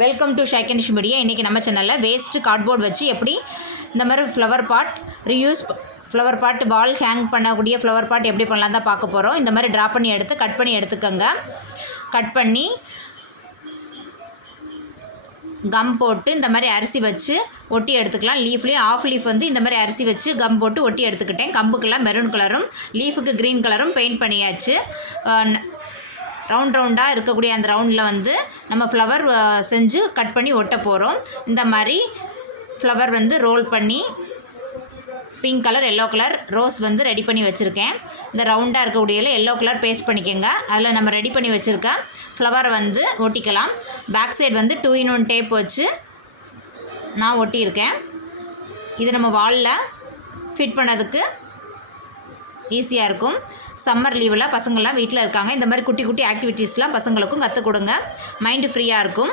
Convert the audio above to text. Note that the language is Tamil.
Welcome to ஷைக்கனிஷ் media. இன்றைக்கி நம்ம சேனலில் வேஸ்ட்டு கார்ட்போர்ட் வச்சு எப்படி இந்த மாதிரி flower pot reuse flower pot wall hang பண்ணக்கூடிய ஃப்ளவர் பாட் எப்படி பண்ணலாம் தான் பார்க்க போகிறோம். இந்த மாதிரி ட்ரா பண்ணி எடுத்து கட் பண்ணி எடுத்துக்கோங்க. கட் பண்ணி கம் போட்டு இந்த மாதிரி அரிசி வச்சு ஒட்டி எடுத்துக்கலாம். லீஃப்லேயும் ஆஃப் லீஃப் வந்து இந்த மாதிரி அரிசி வச்சு கம் போட்டு ஒட்டி எடுத்துக்கிட்டேன். கம்புக்கெல்லாம் மெரூன் கலரும் லீஃபுக்கு க்ரீன் கலரும் பெயிண்ட் பண்ணியாச்சு. ரவுண்டாக இருக்கக்கூடிய அந்த ரவுண்டில் வந்து நம்ம ஃப்ளவர் செஞ்சு கட் பண்ணி ஒட்ட போகிறோம். இந்த மாதிரி ஃப்ளவர் வந்து ரோல் பண்ணி pink colour yellow colour rose வந்து ரெடி பண்ணி வச்சுருக்கேன். இந்த ரவுண்டாக இருக்கக்கூடியதில் எல்லோ கலர் பேஸ்ட் பண்ணிக்கோங்க. அதில் நம்ம ரெடி பண்ணி வச்சுருக்க ஃப்ளவரை வந்து ஒட்டிக்கலாம். பேக் சைடு வந்து 2-in-1 டேப் வச்சு நான் ஒட்டியிருக்கேன். இது நம்ம வாலில் ஃபிட் பண்ணதுக்கு ஈஸியாக இருக்கும். சம்மர் லீவில் பசங்கள்லாம் வீட்டில் இருக்காங்க. இந்த மாதிரி குட்டி குட்டி ஆக்டிவிட்டீஸ்லாம் பசங்களுக்கும் கற்றுக் கொடுங்க. மைண்டு ஃப்ரீயாக இருக்கும்.